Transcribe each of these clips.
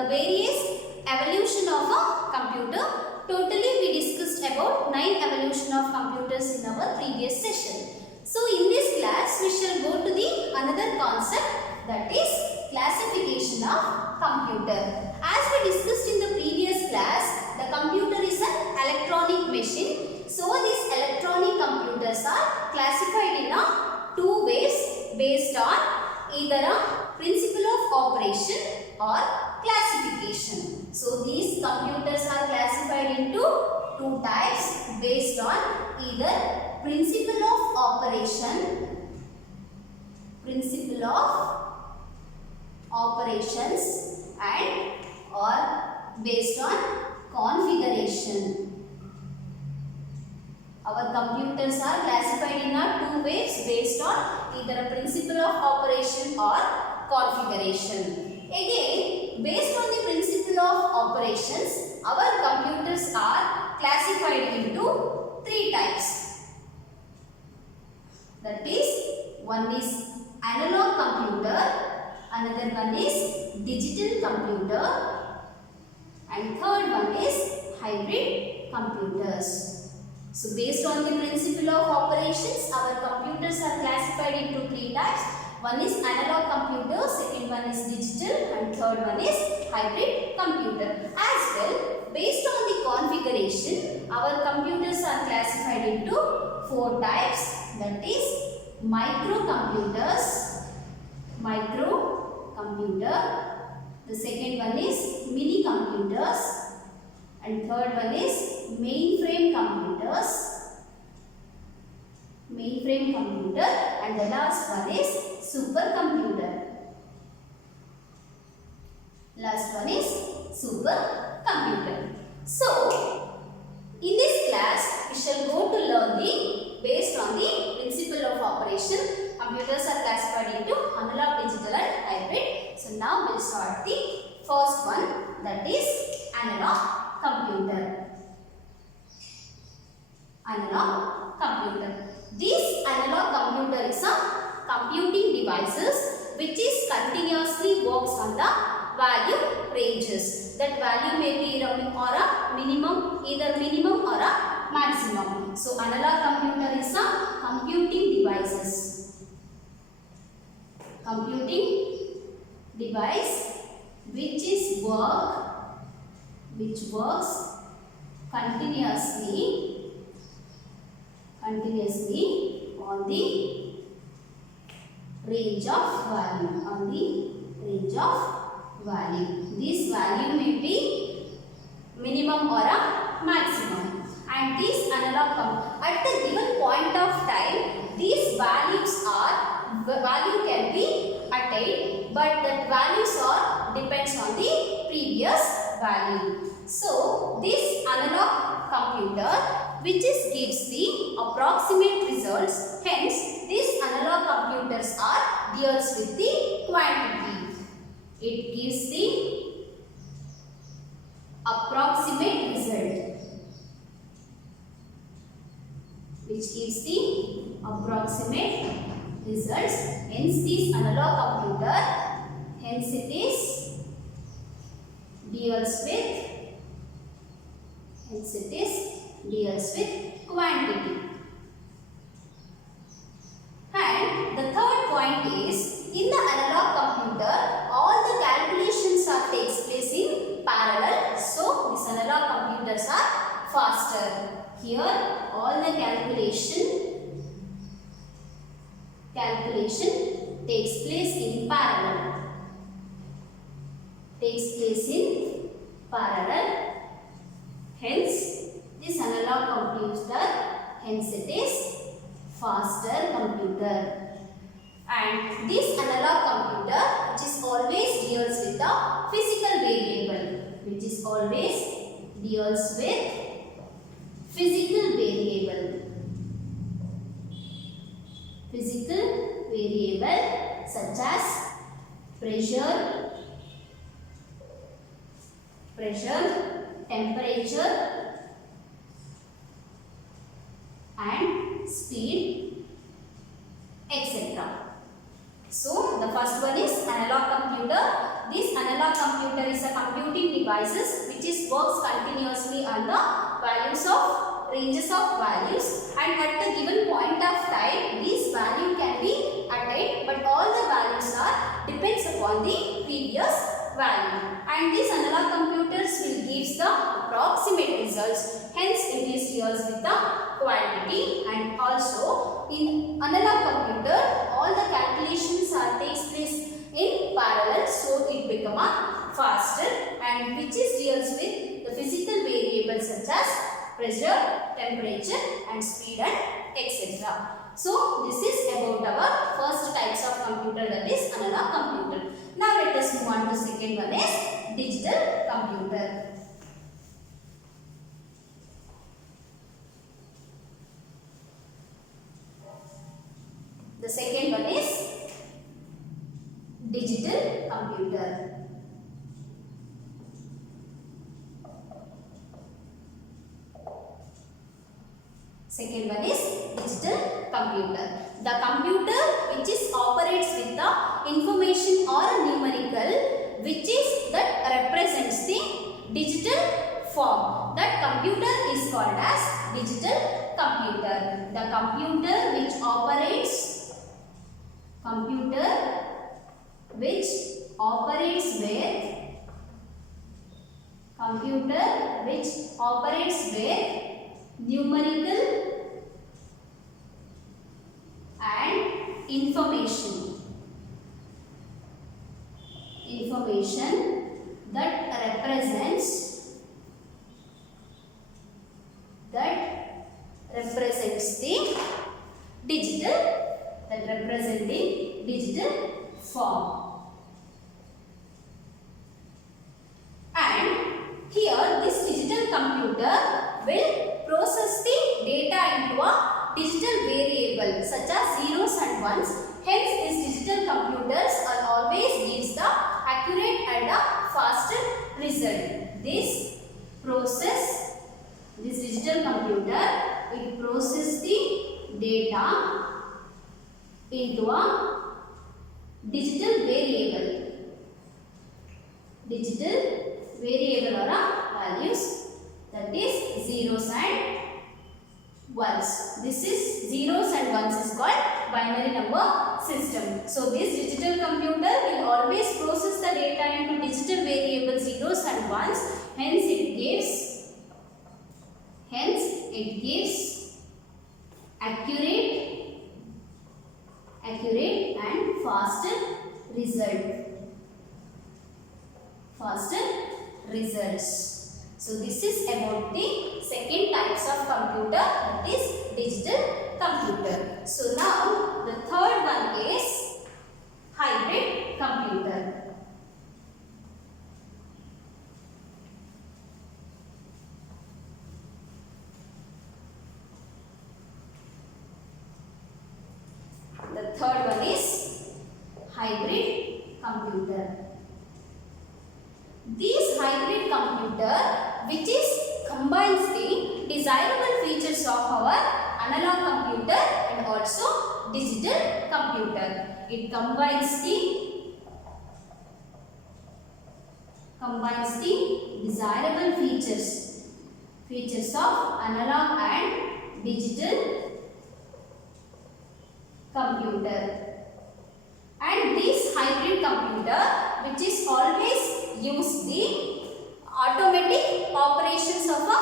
the various evolution of a computer. Totally we discussed about 9 evolution of computers in our previous session. So in this class we shall go to the another concept, that is classification of computer. As we discussed in the previous class, the computer is an electronic machine. So these electronic computers are classified in two ways based on either a principle of operation or classification. So these computers are classified into two types based on either principle of operations and or based on configuration. Our computers are classified in two ways based on either a principle of operation or configuration. Again, based on the principle of operations, our computers are classified into three types. That is, one is analog computer, another one is digital computer, and third one is hybrid computers. So based on the principle of operations, our computers are classified into three types. One is analog computer, second one is digital, and third one is hybrid computer. As well, based on the configuration, our computers are classified into four types. That is microcomputers, the second one is mini computers, and third one is mainframe computer, and the last one is supercomputer. So, in this class, we shall go to learn based on the principle of operation. Computers are classified into analog, digital, and hybrid. So now we will start the first one, that is analog computer. This analog computer is a computing devices which is continuously works on the value ranges. That value may be or a minimum, either minimum or a maximum. So analog computer is a computing device which works continuously on the range of value. This value may be minimum or a maximum. And these analog at the given point of time, these value can be attained, but that values depends on the previous value. So this analog computer gives the approximate results. Hence, these analog computers deals with the quantity. It gives the approximate result, Hence, this analog computer, deals with quantity. And the third point is, in the analog computer, all the calculations takes place in parallel. So these analog computers are faster. Here, all the calculation takes place in parallel. Hence, this analog computer, it is faster computer. And this analog computer, which is always deals with the physical variable, such as pressure, temperature, and speed, etc. So the first one is analog computer. this analog computer is a computing devices which is works continuously on the values of ranges of values, and at the given point of time this value can be attained, but all the values are depends upon the previous value, and these analog computers will give the approximate results, hence it is used with the quantity. And also in analog computer all the calculations are takes place in parallel, so it become a faster, and which is deals with the physical variables such as pressure, temperature and speed and etc. So this is about our first types of computer, that is analog computer. Now let us move on to second one is digital computer. The second one is digital computer. Second one is digital computer. The computer which is operates with the information or a numerical which is that represents the digital form. That computer is called as digital computer. The computer which operates with numerical and information that represents the digital form. And here this digital computer will process the data into a digital variable such as zeros and ones. Hence these digital computers are always gives the accurate and a faster result. This digital computer, it processes the data into a digital variable or a values, that is zeros and ones. This is zeros and ones is called binary number system. So this digital computer will always process the data into digital variables zeros and ones. Hence it gives accurate and faster results. So this is about the second types of computer, that is digital computer. So now the third one is hybrid computer. The third one is hybrid computer. This hybrid computer which is combines the desirable features of our analog computer and also digital computer. It combines the desirable features of analog and digital computer. And this hybrid computer which is always use the automatic operations of a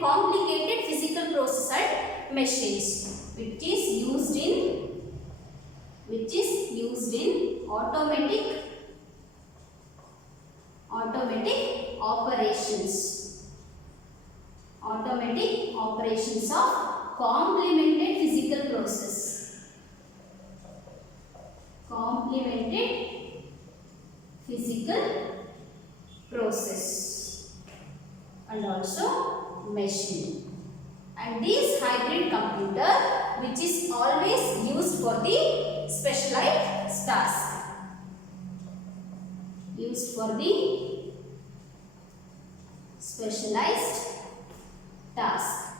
complicated physical process and machines, which is used in automatic operations of complemented physical process and also machine. And this hybrid computer which is always used for the specialized task.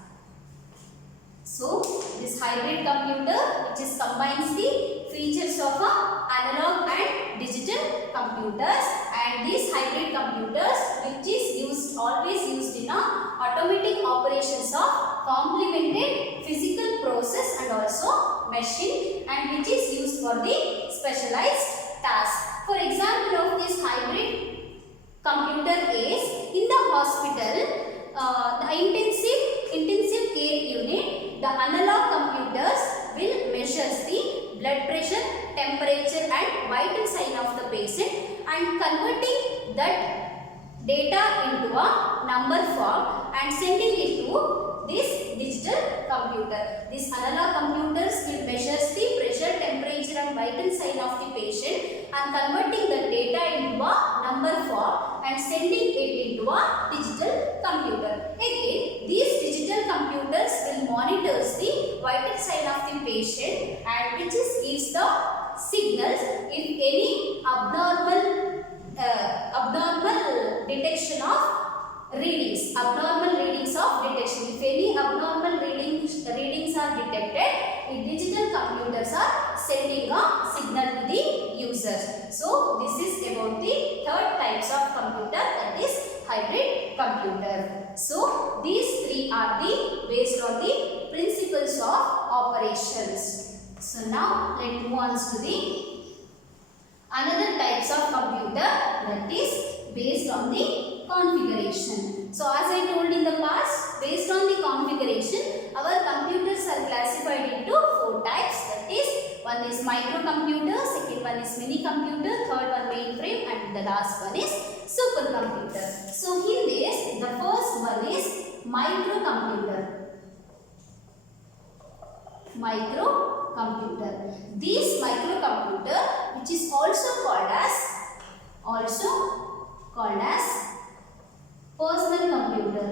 So this hybrid computer which is combines the features of a analog and digital computers, and these hybrid computers which is always used in automatic operations of complemented physical process and also machine, and which is used for the specialized task. For example of this hybrid computer is in the hospital, the intensive care unit, the analog computers will measure the blood pressure, temperature and vital sign of the patient, and converting that data into a number form and sending it to this digital computer. These analog computers will measure the pressure, temperature and vital sign of the patient and converting the data into a number form and sending it into a digital computer. Again, these digital computers will monitor the vital sign of the patient and which gives the signals if any abnormal detection of readings, abnormal readings of detection. If any abnormal readings are detected, the digital computers are sending a signal to the users. So this is about the third types of computer, that is hybrid computer. So these three are based on the principles of operations. So now let us move on to the another types of computer, that is based on the configuration. So as I told in the past, based on the configuration, our computers are classified into 4 types, that is one is microcomputer, second one is mini computer, third one mainframe and the last one is supercomputer. So in this, the first one is microcomputer. This microcomputer, which is also called as personal computer.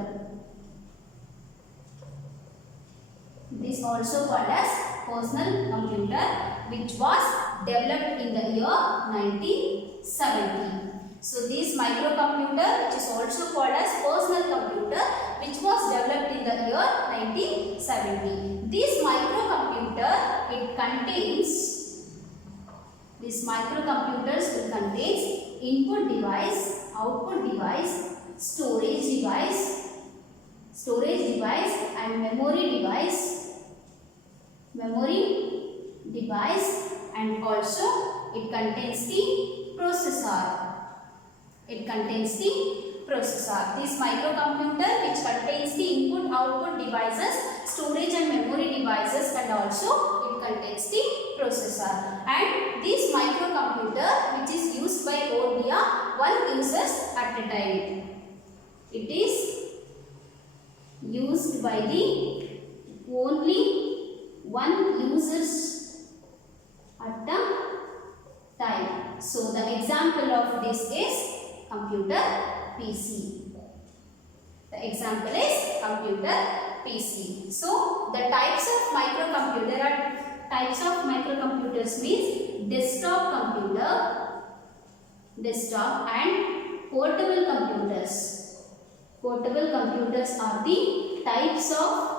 This also called as personal computer, which was developed in the year 1970. So this microcomputer, which is also called as personal computer, which was developed in the year 1970. This microcomputer, these microcomputers will contain input device, output device, storage device and memory device, and also it contains the processor. This microcomputer which contains the input output devices, storage and memory devices, and also it contains the processor. And this microcomputer which is used by only one users at a time. It is used by the only one users at a time. So the example of this is computer PC. The example is computer PC. So the types of microcomputers means desktop and portable computers. Portable computers are the types of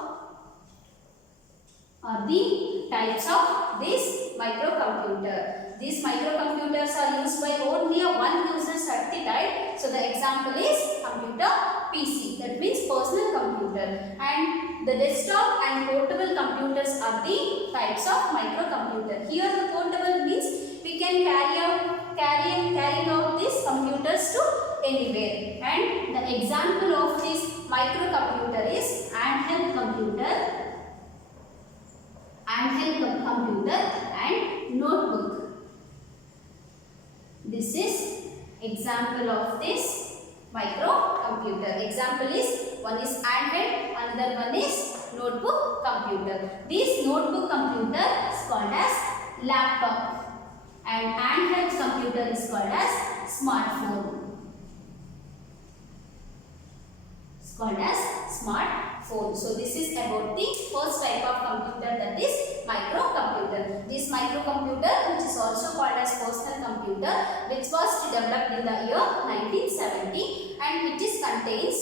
this microcomputer. These microcomputers are used by only one users at the time. So the example is computer PC, that means personal computer. And the desktop and portable computers are the types of microcomputer. Here the portable means we can carrying out these computers to anywhere. And the example of this microcomputer is handheld computer and notebook. This is example of this microcomputer. Example is one is handheld, another one is notebook computer. This notebook computer is called as laptop and handheld computer is called as smartphone. So this is about the first type of computer, that is microcomputer. This microcomputer, which is also called as personal computer, which was developed in the year 1970 and which contains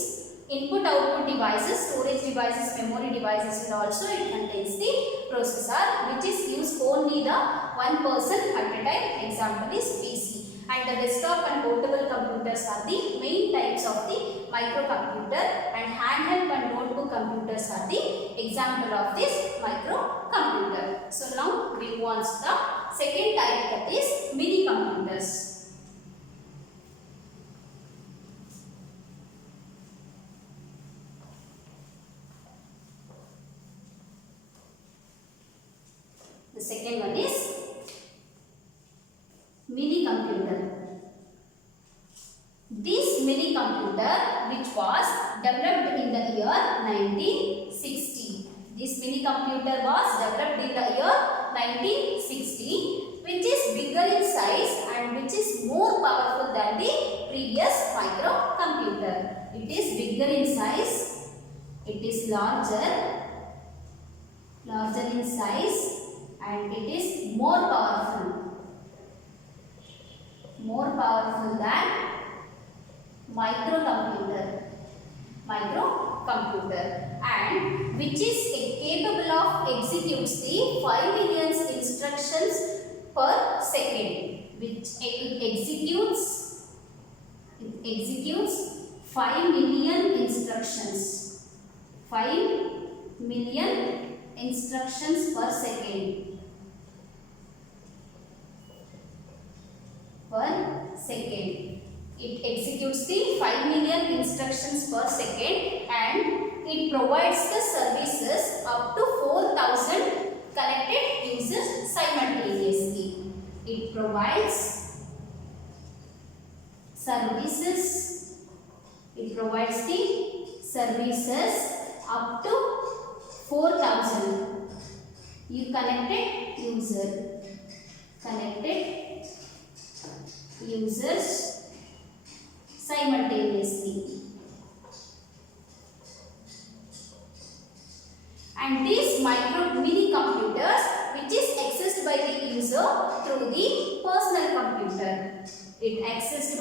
input output devices, storage devices, memory devices, and also it contains the processor which is used only the one person at a time. Example is PC. And the desktop and portable computers are the main types of the microcomputer, and handheld and notebook computers are the example of this microcomputer. So now we move on to the second type, that is mini computers. The second one is mini computer. This mini computer, which was developed in the year 1960. This mini computer was developed in the year 1960, which is bigger in size and which is more powerful than the previous microcomputer. It is bigger in size, it is larger in size, and it is more powerful than microcomputer, and which is capable of executes the 5 million instructions per second, which it executes 5 million instructions, 5 million instructions per second. It executes the 5 million instructions per second, and it provides the services up to 4,000 connected users simultaneously. It provides services. It provides the services up to 4,000 connected users simultaneously. And these mini computers, which is accessed by the user through the personal computer. It accessed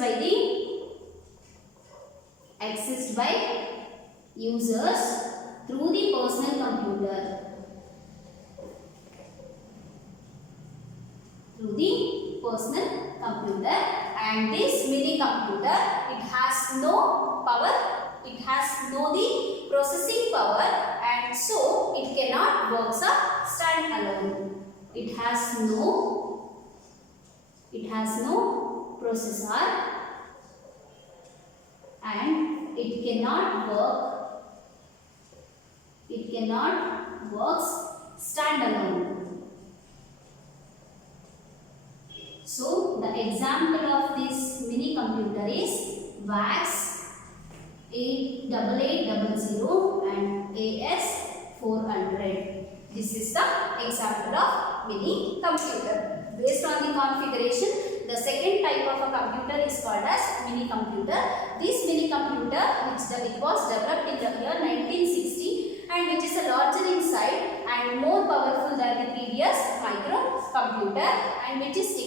by users through the personal computer. And this mini computer, it has no power, it has no the processing power, and so it cannot work stand alone. It has no processor, and it cannot work stand alone. So the example of this mini computer is VAX 88800 and AS400. This is the example of mini computer. Based on the configuration, the second type of a computer is called as mini computer. This mini computer, it was developed in the year 1960, and which is larger in size and more powerful than the previous microcomputer, and which is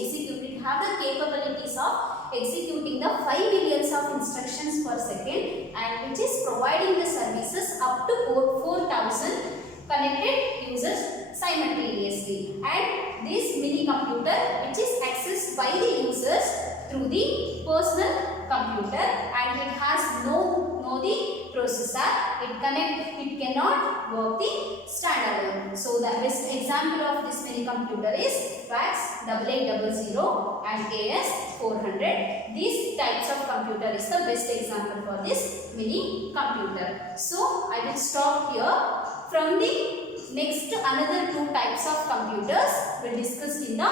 have the capabilities of executing the 5 millions of instructions per second, and which is providing the services up to 4,000 connected users simultaneously. And this mini computer, which is accessed by the users through the personal computer, and it has no the processor, it cannot work the standalone. So the best example of this mini computer is VAX 8800 and AS400. These types of computer is the best example for this mini computer. So I will stop here. From the next another two types of computers will discuss in the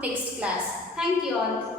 next class. Thank you all.